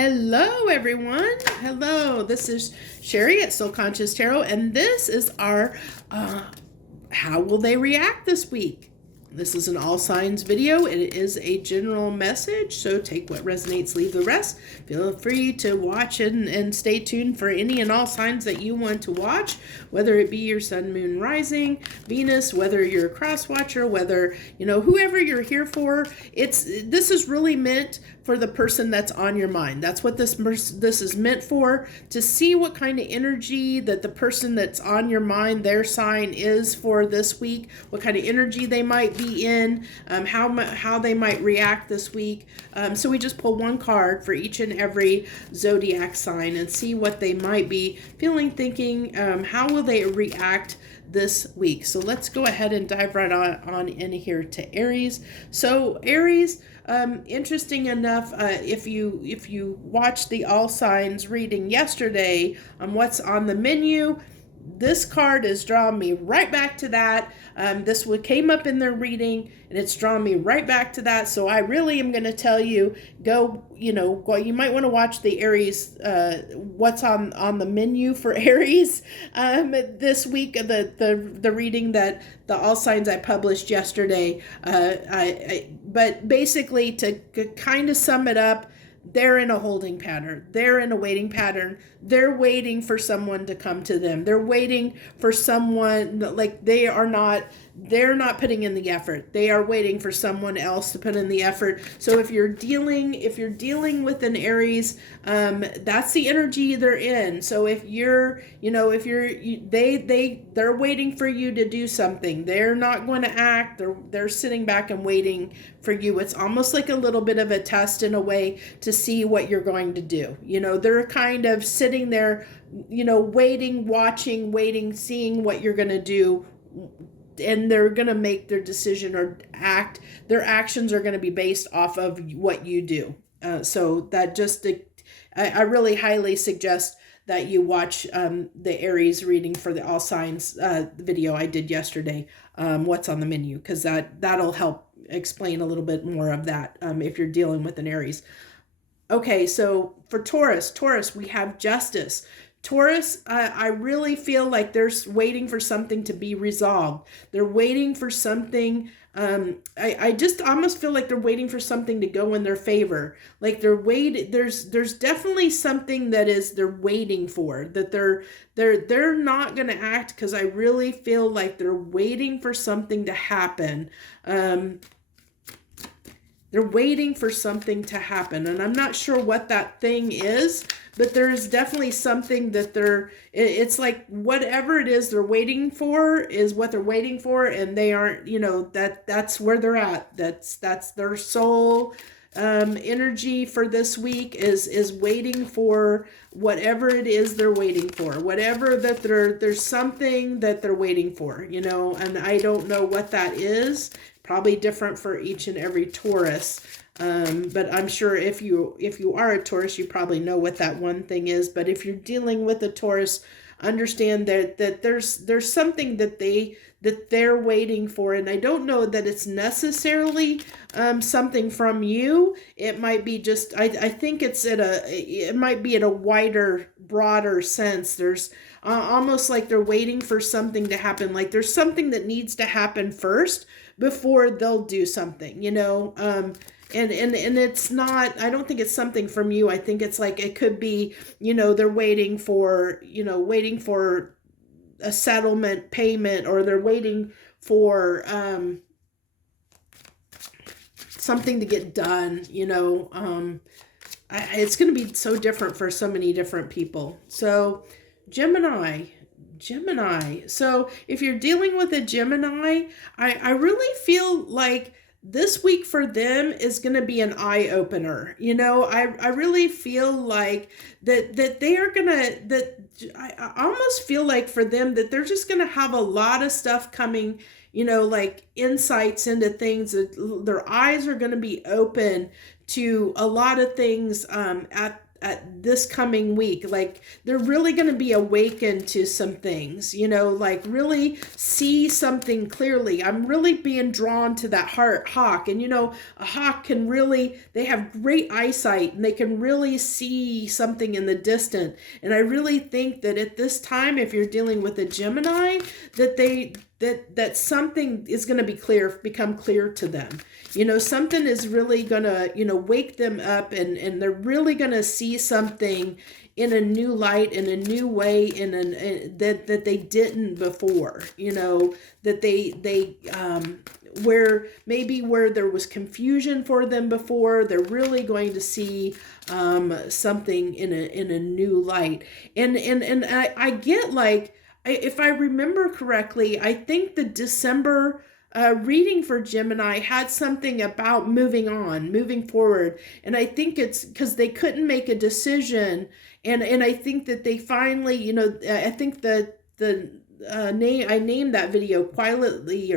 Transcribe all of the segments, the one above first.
Hello, everyone. Hello, this is Sherry at Soul Conscious Tarot, and this is our How Will They React This Week? This is an all signs video. It is a general message, so take what resonates, leave the rest. Feel free to watch and stay tuned for any and all signs that you want to watch, whether it be your sun, moon, rising, Venus, whether you're a cross watcher, whether, whoever you're here for. This is really meant for the person that's on your mind. That's what this is meant for, to see what kind of energy that the person that's on your mind, their sign, is for this week, what kind of energy they might be in, how they might react this week. So we just pull one card for each and every zodiac sign and see what they might be feeling, thinking, how will they react this week. So let's go ahead and dive right on in here to Aries. So Aries, interesting enough, if you watched the all signs reading yesterday on what's on the menu, this card is drawing me right back to that. This came up in their reading, and it's drawn me right back to that. So I really am going to tell you, you might want to watch the Aries, what's on the menu for Aries this week. The reading that the all signs I published yesterday. But basically, to kind of sum it up, they're in a holding pattern. They're in a waiting pattern. They're waiting for someone to come to them. They're waiting for someone, like they're not putting in the effort. They are waiting for someone else to put in the effort. So if you're dealing with an Aries, that's the energy they're in. So if they're waiting for you to do something. They're not going to act. They're sitting back and waiting for you. It's almost like a little bit of a test in a way to see what you're going to do. They're kind of sitting there, waiting, watching, seeing what you're going to do. And they're going to make their decision or act. Their actions are going to be based off of what you do. So that I really highly suggest that you watch the Aries reading for the all signs video I did yesterday, what's on the menu, because that'll help explain a little bit more of that if you're dealing with an Aries. Okay, so for Taurus, we have justice. Taurus, I really feel like they're waiting for something to be resolved. They're waiting for something. I just almost feel like they're waiting for something to go in their favor. Like they're waiting. There's definitely something that they're waiting for, that they're not going to act, because I really feel like they're waiting for something to happen. They're waiting for something to happen, and I'm not sure what that thing is, but there is definitely something that it's like whatever it is they're waiting for is what they're waiting for, and they aren't, that's where they're at. That's their soul energy for this week is waiting for whatever it is they're waiting for, whatever that there's something that they're waiting for, and I don't know what that is. Probably different for each and every Taurus. But I'm sure if you are a Taurus, you probably know what that one thing is. But if you're dealing with a Taurus, understand that there's something that they're waiting for, and I don't know that it's necessarily something from you. It might be just I think it might be in a wider, broader sense. There's almost like they're waiting for something to happen. Like there's something that needs to happen first before they'll do something, and it's not, I don't think it's something from you. I think it's like, it could be, they're waiting for a settlement payment, or they're waiting for something to get done, it's going to be so different for so many different people. So Gemini. So if you're dealing with a Gemini, I really feel like this week for them is going to be an eye-opener. I really feel like that they are going to, I almost feel like for them that they're just going to have a lot of stuff coming, like insights into things. That their eyes are going to be open to a lot of things this coming week. Like they're really going to be awakened to some things, like really see something clearly. I'm really being drawn to that hawk. And a hawk can really, they have great eyesight and they can really see something in the distant. And I really think that at this time, if you're dealing with a Gemini, that something is going to become clear to them. Something is really going to, wake them up, and they're really going to see something in a new light, in a new way, that they didn't before, that they where there was confusion for them before, they're really going to see something in a new light. And I get, like, if I remember correctly, I think the December reading for Gemini had something about moving on, moving forward. And I think it's because they couldn't make a decision. And I think that they finally, I think that the name, I named that video Quietly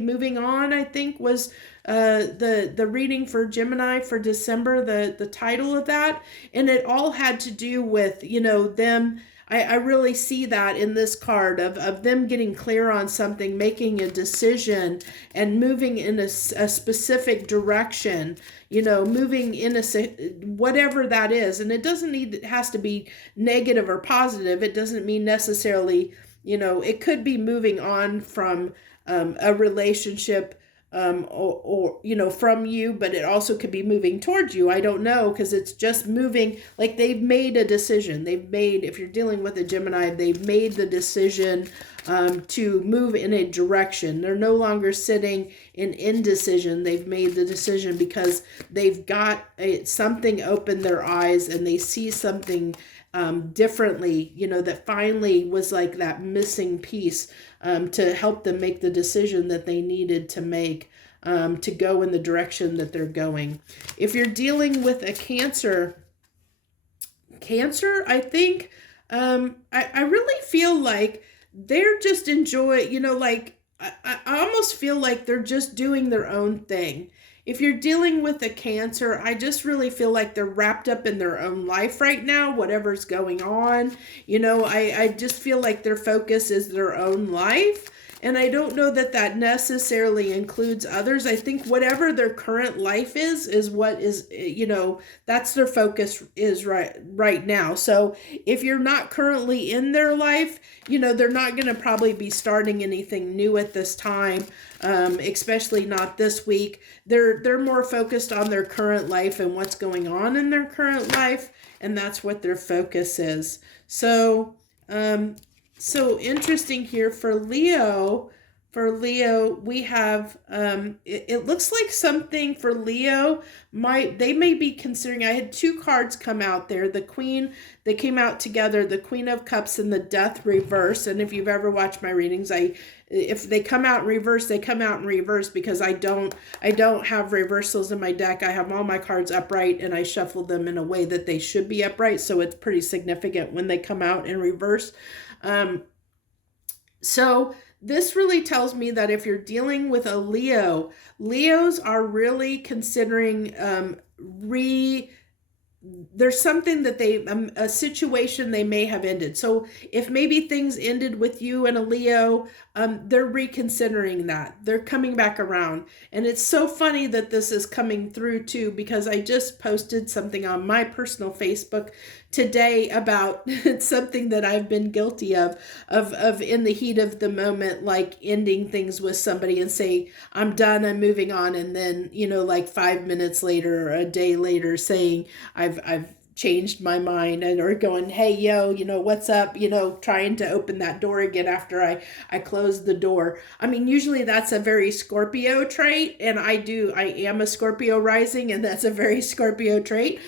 Moving On, I think was the reading for Gemini for December, the title of that. And it all had to do with, them. I really see that in this card of them getting clear on something, making a decision, and moving in a specific direction, moving in whatever that is. And it has to be negative or positive. It doesn't mean necessarily, it could be moving on from a relationship, or from you, but it also could be moving towards you. I don't know, because it's just moving, like they've made a decision. If you're dealing with a Gemini, they've made the decision to move in a direction. They're no longer sitting in indecision. They've made the decision because they've got something open their eyes, and they see something differently, that finally was like that missing piece to help them make the decision that they needed to make to go in the direction that they're going. If you're dealing with a Cancer, I think I really feel like they're just like I almost feel like they're just doing their own thing. If you're dealing with a Cancer, I just really feel like they're wrapped up in their own life right now, whatever's going on. I just feel like their focus is their own life. And I don't know that necessarily includes others. I think whatever their current life is what is, that's their focus is right now. So if you're not currently in their life, they're not going to probably be starting anything new at this time, especially not this week. They're more focused on their current life and what's going on in their current life, and that's what their focus is. So, so interesting here for Leo. For Leo, we have, it looks like something for Leo, they may be considering, I had two cards come out there, the Queen, they came out together, the Queen of Cups and the Death reverse. And if you've ever watched my readings, if they come out in reverse, they come out in reverse because I don't have reversals in my deck. I have all my cards upright, and I shuffle them in a way that they should be upright. So it's pretty significant when they come out in reverse. So this really tells me that if you're dealing with a Leo, Leos are really considering there's something that a situation they may have ended. So if maybe things ended with you and a Leo, they're reconsidering that. They're coming back around. And it's so funny that this is coming through too, because I just posted something on my personal Facebook today about something that I've been guilty of in the heat of the moment, like ending things with somebody and say, I'm done, I'm moving on. And then, like 5 minutes later or a day later saying, I've changed my mind, or going, hey, yo, what's up, trying to open that door again after I closed the door. I mean, usually that's a very Scorpio trait, and I am a Scorpio rising, and that's a very Scorpio trait.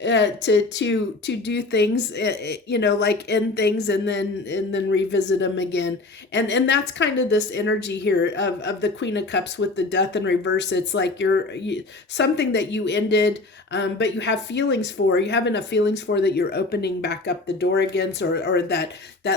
to do things, like end things and then revisit them again. And that's kind of this energy here of the Queen of Cups with the Death in reverse. It's like something that you ended, but you have feelings for. You have enough feelings for that you're opening back up the door again, or that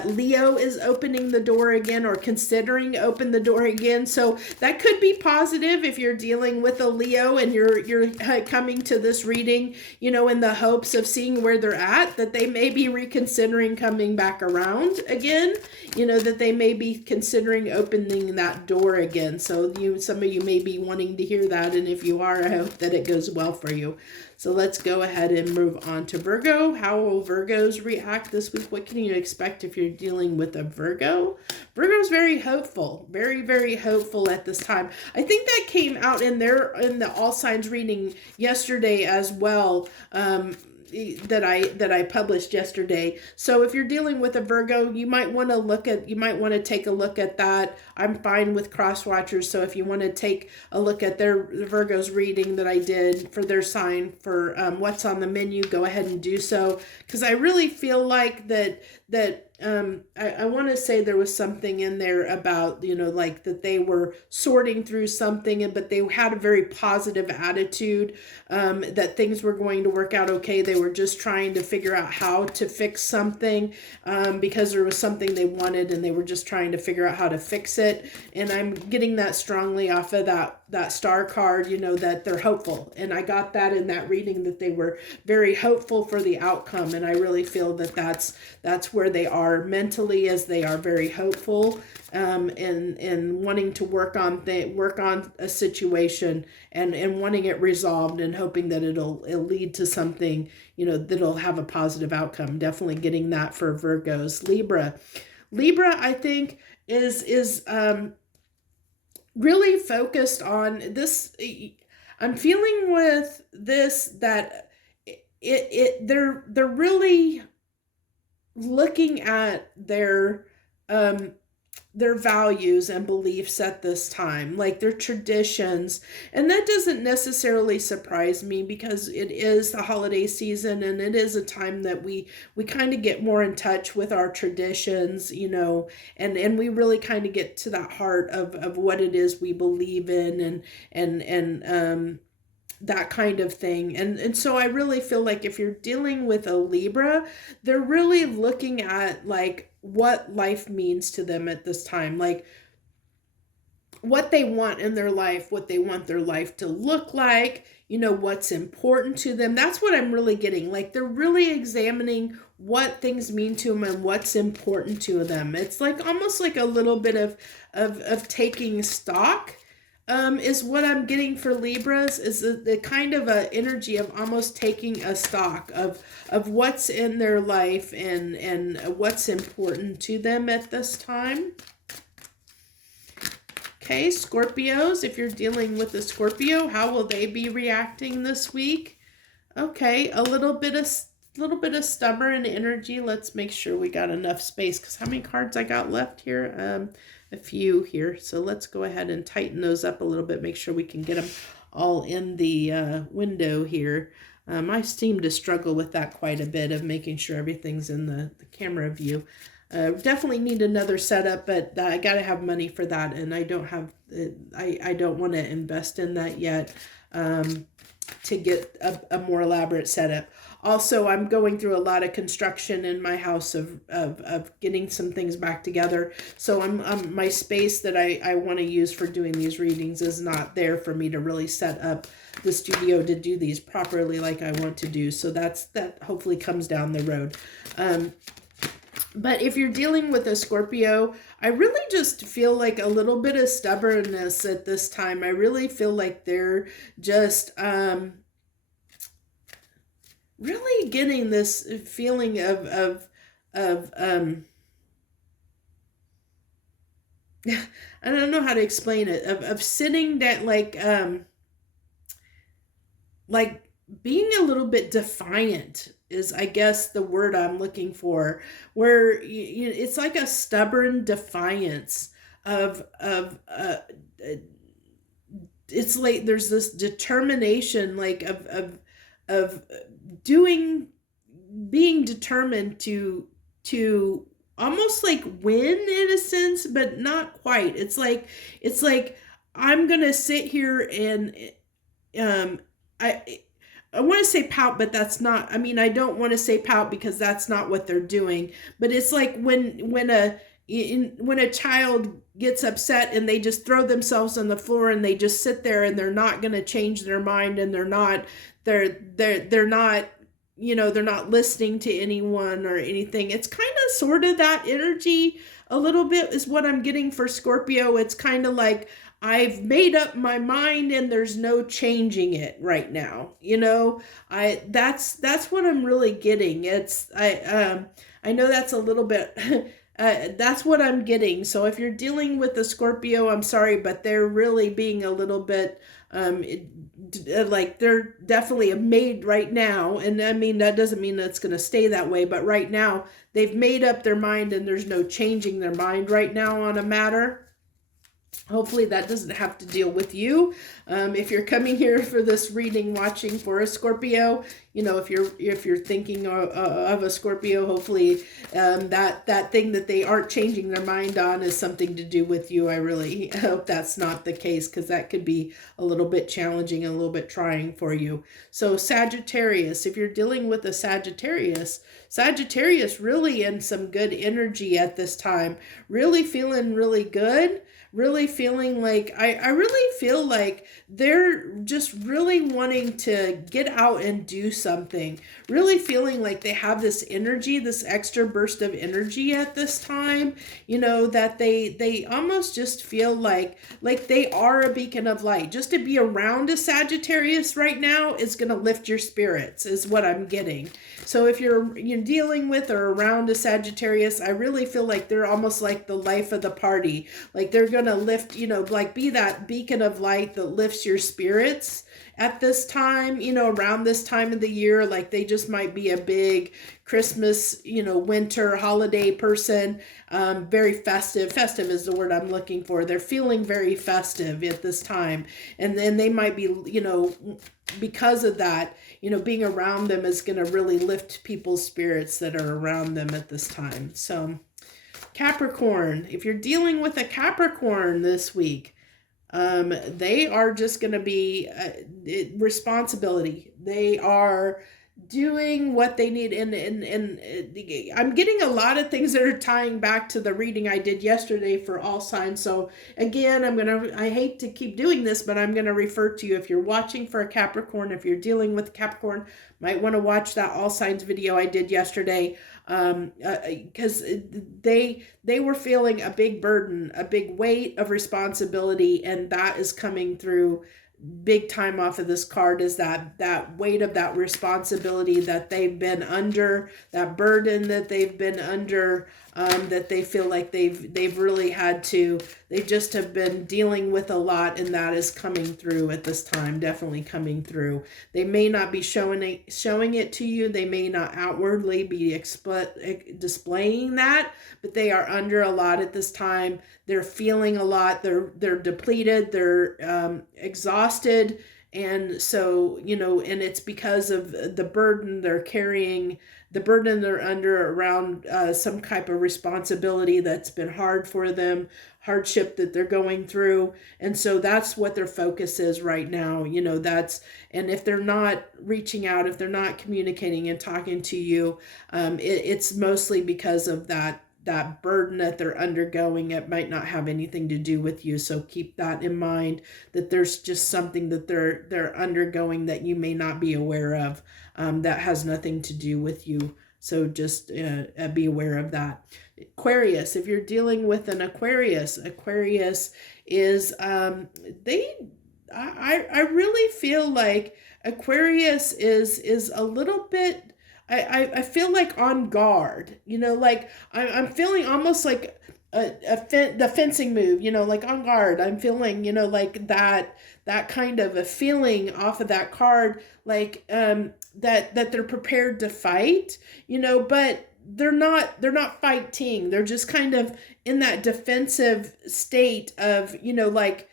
Leo is opening the door again, or considering open the door again. So that could be positive if you're dealing with a Leo and you're coming to this reading, in the hopes of seeing where they're at, that they may be reconsidering coming back around again, that they may be considering opening that door again. So some of you may be wanting to hear that, and if you are, I hope that it goes well for you. So let's go ahead and move on to Virgo. How will Virgos react this week? What can you expect if you're dealing with a Virgo? Virgo's very hopeful, very, very hopeful at this time. I think that came out in the All Signs reading yesterday as well. That I published yesterday. So if you're dealing with a Virgo, you might want to take a look at that. I'm fine with cross watchers, so if you want to take a look at their Virgo's reading that I did for their sign for what's on the menu, go ahead and do so, because I really feel like that I want to say there was something in there about, like that they were sorting through something, but they had a very positive attitude, that things were going to work out okay. They were just trying to figure out how to fix something, because there was something they wanted and they were just trying to figure out how to fix it. And I'm getting that strongly off of that star card, that they're hopeful. And I got that in that reading, that they were very hopeful for the outcome. And I really feel that that's where they are mentally, as they are very hopeful, and wanting to work on a situation and wanting it resolved and hoping that it'll lead to something, that'll have a positive outcome. Definitely getting that for Virgos. Libra, I think is really focused on this. I'm feeling with this that they're really looking at their values and beliefs at this time, like their traditions. And that doesn't necessarily surprise me, because it is the holiday season and it is a time that we kind of get more in touch with our traditions, and we really kind of get to that heart of what it is we believe in, and that kind of thing. And so I really feel like if you're dealing with a Libra, they're really looking at like what life means to them at this time, like what they want in their life, what they want their life to look like, what's important to them. That's what I'm really getting. Like they're really examining what things mean to them and what's important to them. It's like almost like a little bit of taking stock. Is what I'm getting for Libras, is the kind of a energy of almost taking a stock of what's in their life and what's important to them at this time. Okay, Scorpios, if you're dealing with a Scorpio, how will they be reacting this week? Okay, a little bit of stubborn energy. Let's make sure we got enough space, because how many cards I got left here? A few here. So let's go ahead and tighten those up a little bit, make sure we can get them all in the window here. I seem to struggle with that quite a bit, of making sure everything's in the camera view. Definitely need another setup, but I got to have money for that, and I don't have, I don't want to invest in that yet, to get a more elaborate setup. Also, I'm going through a lot of construction in my house of getting some things back together. So my space that I want to use for doing these readings is not there for me to really set up the studio to do these properly like I want to do. So that hopefully comes down the road. But if you're dealing with a Scorpio, I really just feel like a little bit of stubbornness at this time. I really feel like they're just really getting this feeling of I don't know how to explain it, of sitting down, like being a little bit defiant is, I guess, the word I'm looking for, where it's like a stubborn defiance of it's like there's this determination, like of being determined to almost like win in a sense, but not quite. It's like I'm gonna sit here and I want to say pout, but that's not. I mean, I don't want to say pout because that's not what they're doing. But it's like when a child gets upset and they just throw themselves on the floor and they just sit there and they're not going to change their mind, and they're not they're not listening to anyone or anything. It's kind of sort of that energy a little bit is what I'm getting for Scorpio. It's kind of like I've made up my mind and there's no changing it right now. That's what I'm really getting. I know that's a little bit that's what I'm getting. So if you're dealing with a Scorpio, I'm sorry, but they're really being a little bit like they're definitely made right now. And I mean, that doesn't mean that's going to stay that way, but right now they've made up their mind and there's no changing their mind right now on a matter. Hopefully that doesn't have to deal with you. If you're coming here for this reading, watching for a Scorpio, if you're thinking of a Scorpio, hopefully that thing that they aren't changing their mind on is something to do with you. I really hope that's not the case, because that could be a little bit challenging and a little bit trying for you. So Sagittarius, if you're dealing with a Sagittarius really in some good energy at this time, really feeling really good. Really feeling like, I really feel like they're just really wanting to get out and do something. Really feeling like they have this energy, this extra burst of energy at this time, that they almost just feel like they are a beacon of light. Just to be around a Sagittarius right now is going to lift your spirits, is what I'm getting. So if you're dealing with or around a Sagittarius, I really feel like they're almost like the life of the party. Like they're going to lift, like be that beacon of light that lifts your spirits at this time, around this time of the year. Like they just might be a big Christmas, winter holiday person. Very festive. Festive is the word I'm looking for. They're feeling very festive at this time. And then they might be, because of that, being around them is going to really lift people's spirits that are around them at this time. So Capricorn, if you're dealing with a Capricorn this week, they are just going to be responsibility. They are doing what they need. And I'm getting a lot of things that are tying back to the reading I did yesterday for all signs. So again, I hate to keep doing this, but I'm going to refer to you. If you're watching for a Capricorn, if you're dealing with Capricorn, might want to watch that all signs video I did yesterday. Because they were feeling a big burden, a big weight of responsibility, and that is coming through big time off of this card. Is that weight of that responsibility that they've been under, that burden that they've been under, that they feel like they've really had to, they just have been dealing with a lot, and that is coming through at this time, definitely coming through. They may not be showing it to you, they may not outwardly be displaying that, but they are under a lot at this time. They're feeling a lot, they're depleted, they're exhausted, and so, and it's because of the burden they're carrying, the burden they're under around some type of responsibility that's been hard for them, hardship that they're going through. And so that's what their focus is right now. And if they're not reaching out, if they're not communicating and talking to you, it's mostly because of that burden that they're undergoing. It might not have anything to do with you. So keep that in mind, that there's just something that they're undergoing that you may not be aware of, that has nothing to do with you. So just be aware of that. Aquarius, if you're dealing with an Aquarius is, I really feel like Aquarius is a little bit, I feel like on guard, like I'm feeling almost like the fencing move, like on guard. I'm feeling, like that kind of a feeling off of that card, like that they're prepared to fight, but they're not fighting. They're just kind of in that defensive state of, like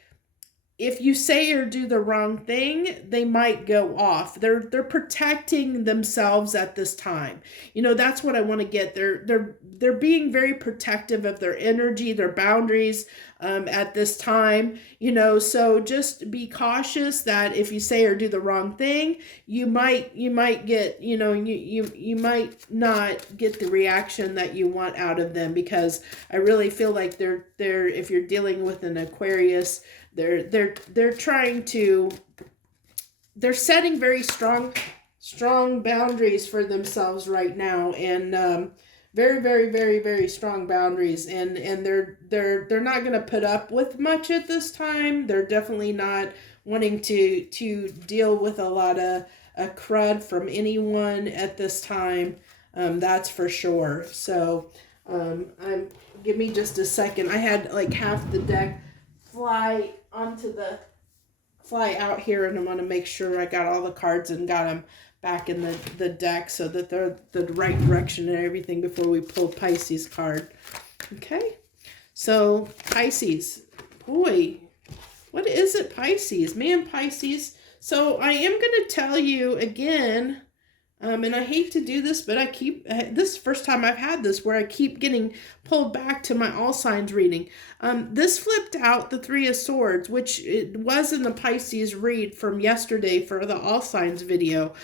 if you say or do the wrong thing, they might go off. They're protecting themselves at this time. That's what I want to get. They're being very protective of their energy, their boundaries at this time. So just be cautious that if you say or do the wrong thing, you might get, you might not get the reaction that you want out of them, because I really feel like they're if you're dealing with an Aquarius, they're trying to, they're setting very strong boundaries for themselves right now, and very, very, very, very strong boundaries, and they're not going to put up with much at this time. They're definitely not wanting to deal with a lot of crud from anyone at this time. That's for sure. So give me just a second. I had like half the deck fly out here, and I want to make sure I got all the cards and got them back in the deck so that they're the right direction and everything before we pull Pisces card. Okay, so Pisces, boy, what is it, Pisces? Man, Pisces. So I am going to tell you again, and I hate to do this, but this is the first time I've had this where I keep getting pulled back to my all signs reading. This flipped out the Three of Swords, which it was in the Pisces read from yesterday for the all signs video.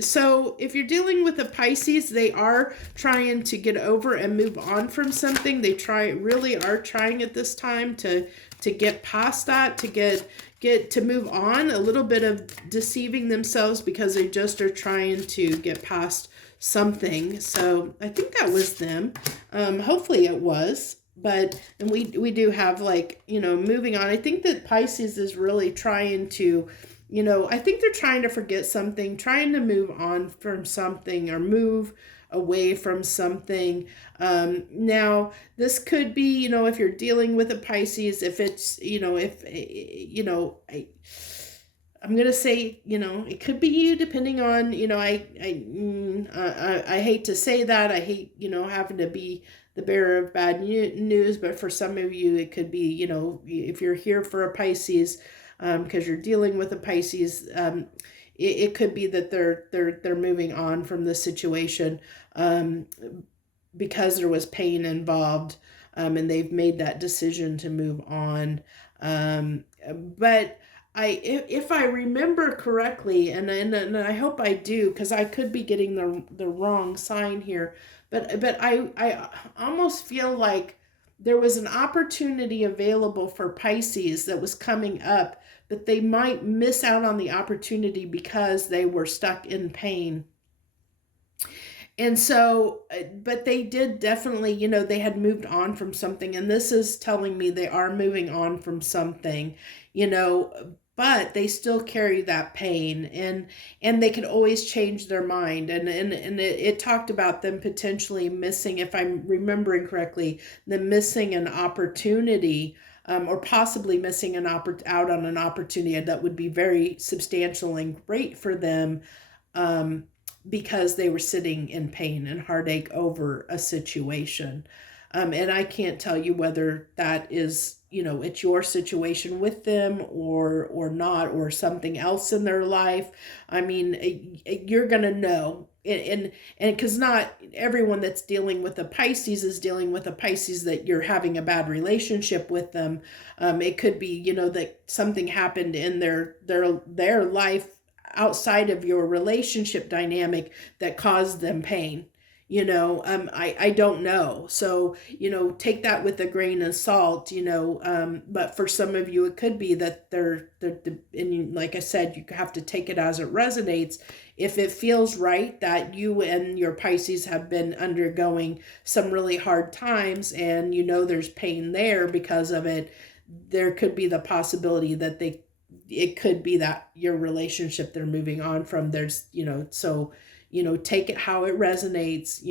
So if you're dealing with a Pisces, they are trying to get over and move on from something. They really are trying at this time to get past that, to get to move on. A little bit of deceiving themselves because they just are trying to get past something. So I think that was them. Hopefully it was. But, and we do have like, moving on. I think that Pisces is really trying to, I think they're trying to forget something, trying to move on from something, or move away from something. Now this could be, if you're dealing with a Pisces, if it's, I'm going to say, it could be you, depending on, I hate to say that. I hate, having to be the bearer of bad news, but for some of you, it could be, if you're here for a Pisces, because you're dealing with a Pisces, it could be that they're moving on from the situation, because there was pain involved, and they've made that decision to move on. But if I remember correctly, and I hope I do, because I could be getting the wrong sign here, but I almost feel like there was an opportunity available for Pisces that was coming up, but they might miss out on the opportunity because they were stuck in pain. And so, but they did definitely, they had moved on from something, and this is telling me they are moving on from something, but they still carry that pain, and they can always change their mind. And it talked about them potentially missing, if I'm remembering correctly, them missing an opportunity, or possibly missing out on an opportunity that would be very substantial and great for them, because they were sitting in pain and heartache over a situation. And I can't tell you whether that is, it's your situation with them or not, or something else in their life. I mean, you're going to know. And because not everyone that's dealing with a Pisces is dealing with a Pisces that you're having a bad relationship with them. It could be, that something happened in their life outside of your relationship dynamic that caused them pain. I don't know. So, take that with a grain of salt, but for some of you, it could be that they're and like I said, you have to take it as it resonates. If it feels right that you and your Pisces have been undergoing some really hard times, and there's pain there because of it, there could be the possibility that it could be that your relationship they're moving on from, there's, so, take it how it resonates,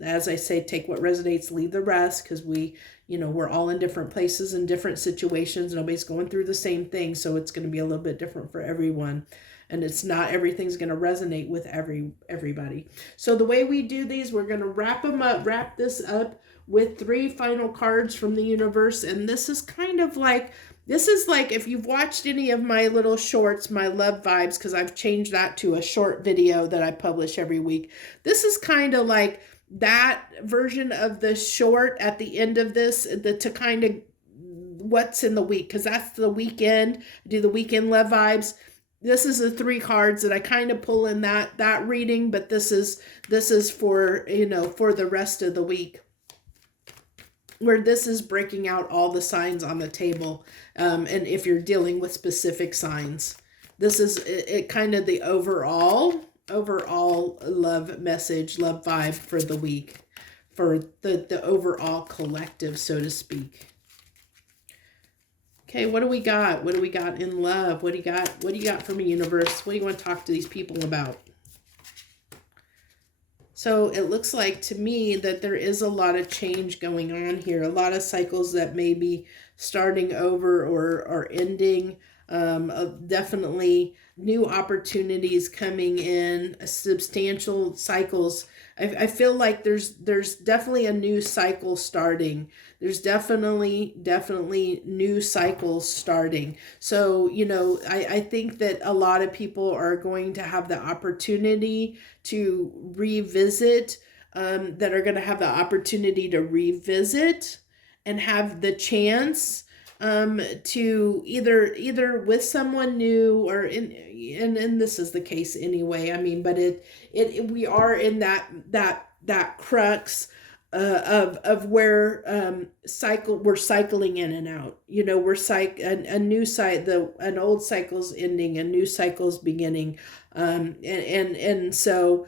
as I say, take what resonates, leave the rest, because we're all in different places and different situations. Nobody's going through the same thing. So it's going to be a little bit different for everyone. And it's not everything's going to resonate with everybody. So the way we do these, we're going to wrap this up with 3 final cards from the universe. And this is kind of like This is like, if you've watched any of my little shorts, my love vibes, because I've changed that to a short video that I publish every week. This is kind of like that version of the short at the end of this, to kind of what's in the week, because that's the weekend. I do the weekend love vibes. This is the 3 cards that I kind of pull in that reading, but this is for, for the rest of the week, where this is breaking out all the signs on the table. And if you're dealing with specific signs, this is it kind of the overall love message, love vibe for the week, for the overall collective, so to speak. Okay, what do we got? What do we got in love? What do you got? What do you got for me, universe? What do you want to talk to these people about? So it looks like to me that there is a lot of change going on here. A lot of cycles that may be starting over or ending. Definitely new opportunities coming in, substantial cycles. I feel like there's definitely a new cycle starting. There's definitely new cycles starting. So, I think that a lot of people are going to have the opportunity to revisit, that are going to have the opportunity to revisit and have the chance to either with someone new, or and this is the case anyway. I mean, but we are in that crux of where we're cycling in and out. We're a new cycle, an old cycle's ending, a new cycle's beginning, and so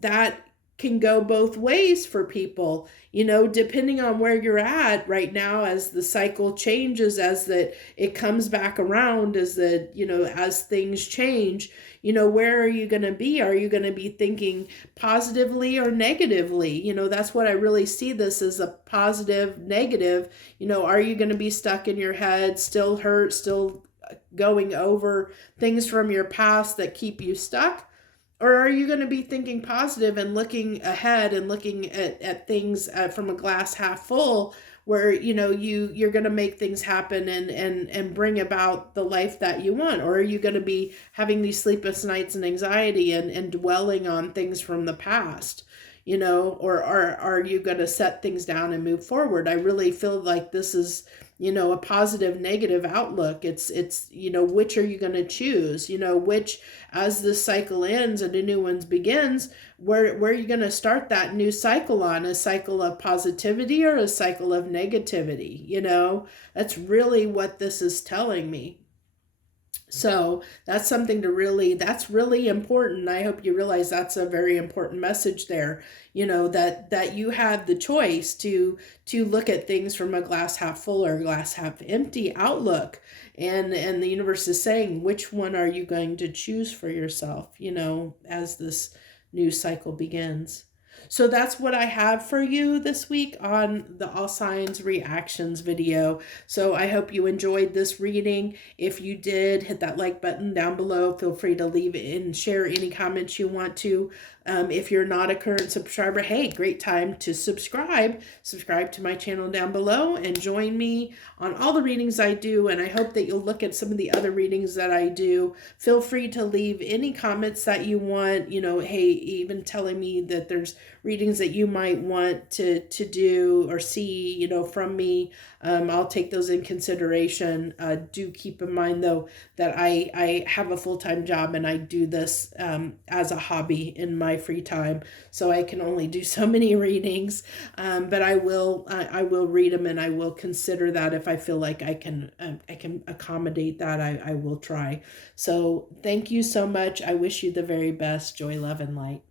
that can go both ways for people, depending on where you're at right now, as the cycle changes, as that it comes back around, as as things change, where are you going to be? Are you going to be thinking positively or negatively? That's what I really see this as, a positive, negative. Are you going to be stuck in your head, still hurt, still going over things from your past that keep you stuck? Or are you going to be thinking positive and looking ahead and looking at things from a glass half full, where you're going to make things happen and bring about the life that you want? Or are you going to be having these sleepless nights and anxiety and dwelling on things from the past? Or are you going to set things down and move forward? I really feel like this is a positive, negative outlook. It's which are you going to choose? Which, as this cycle ends and a new one begins, where are you going to start that new cycle on? A cycle of positivity or a cycle of negativity? That's really what this is telling me. So that's something that's really important. I hope you realize that's a very important message there, that you have the choice to look at things from a glass half full or glass half empty outlook. And the universe is saying, which one are you going to choose for yourself, as this new cycle begins. So that's what I have for you this week on the All Signs Reactions video. So I hope you enjoyed this reading. If you did, hit that like button down below. Feel free to leave and share any comments you want to. If you're not a current subscriber, hey, great time to subscribe. Subscribe to my channel down below and join me on all the readings I do. And I hope that you'll look at some of the other readings that I do. Feel free to leave any comments that you want. Hey, even telling me that there's readings that you might want to do or see, from me. I'll take those in consideration. Do keep in mind, though, that I have a full-time job and I do this as a hobby in my free time, so I can only do so many readings. But I will read them, and I will consider that if I feel like I can accommodate that. I will try. So thank you so much. I wish you the very best. Joy, love, and light.